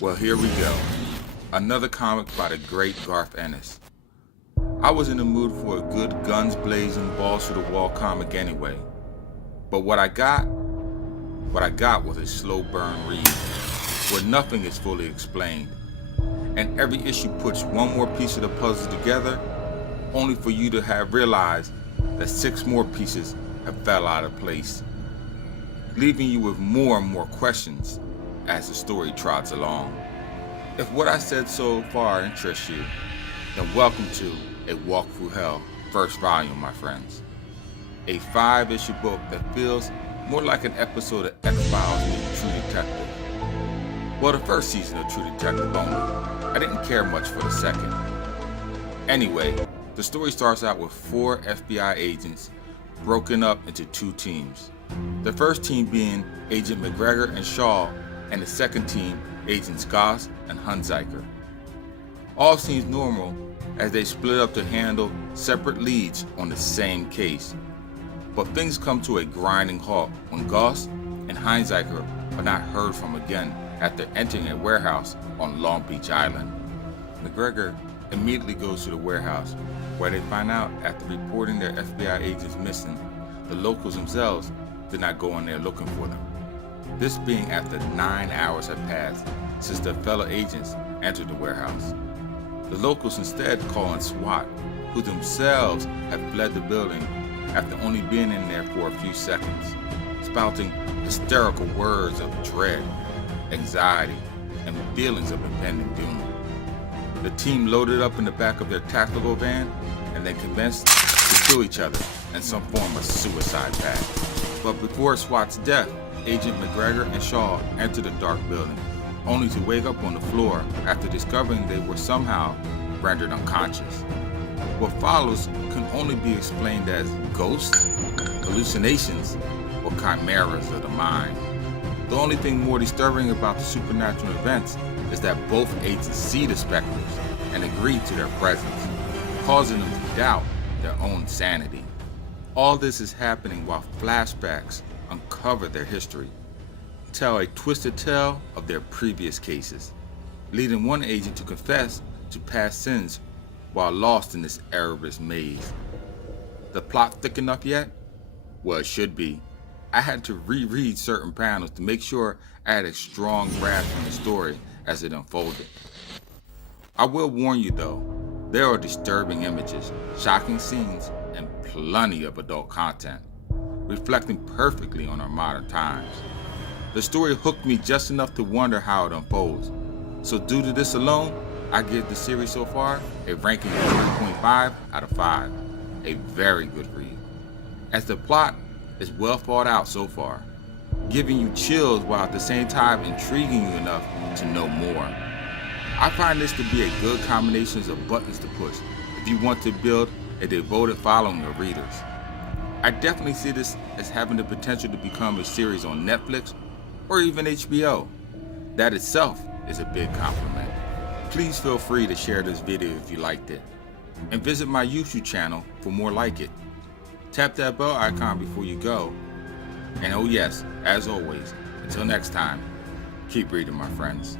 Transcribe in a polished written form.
Well, here we go. Another comic by the great Garth Ennis. I was in the mood for a good guns blazing, balls to the wall comic anyway. But what I got was a slow burn read, where nothing is fully explained. And every issue puts one more piece of the puzzle together, only for you to have realized that 6 more pieces have fell out of place, leaving you with more and more questions as the story trots along. If what I said so far interests you, then welcome to A Walk Through Hell, first volume, my friends. A 5-issue book that feels more like an episode of X-Files than True Detective. Well, the first season of True Detective only. I didn't care much for the second. Anyway, the story starts out with 4 FBI agents broken up into 2 teams. The first team being Agent McGregor and Shaw, and the second team, Agents Goss and Hunziker. All seems normal as they split up to handle separate leads on the same case. But things come to a grinding halt when Goss and Hunziker are not heard from again after entering a warehouse on Long Beach Island. McGregor immediately goes to the warehouse, where they find out after reporting their FBI agents missing, the locals themselves did not go in there looking for them. This being after 9 hours had passed since their fellow agents entered the warehouse. The locals instead call in SWAT, who themselves have fled the building after only being in there for a few seconds, spouting hysterical words of dread, anxiety, and feelings of impending doom. The team loaded up in the back of their tactical van and then commenced to kill each other in some form of suicide pact. But before SWAT's death, Agent McGregor and Shaw entered the dark building, only to wake up on the floor after discovering they were somehow rendered unconscious. What follows can only be explained as ghosts, hallucinations, or chimeras of the mind. The only thing more disturbing about the supernatural events is that both agents see the specters and agree to their presence, causing them to doubt their own sanity. All this is happening while flashbacks uncover their history, tell a twisted tale of their previous cases, leading one agent to confess to past sins while lost in this Erebus maze. The plot thick enough yet? Well, it should be. I had to reread certain panels to make sure I had a strong grasp on the story as it unfolded. I will warn you though, there are disturbing images, shocking scenes, and plenty of adult content, reflecting perfectly on our modern times. The story hooked me just enough to wonder how it unfolds. So due to this alone, I give the series so far a ranking of 3.5 out of 5. A very good read, as the plot is well thought out so far, giving you chills while at the same time intriguing you enough to know more. I find this to be a good combination of buttons to push if you want to build a devoted following of readers. I definitely see this as having the potential to become a series on Netflix or even HBO. That itself is a big compliment. Please feel free to share this video if you liked it, and visit my YouTube channel for more like it. Tap that bell icon before you go. And oh yes, as always, until next time, keep reading, my friends.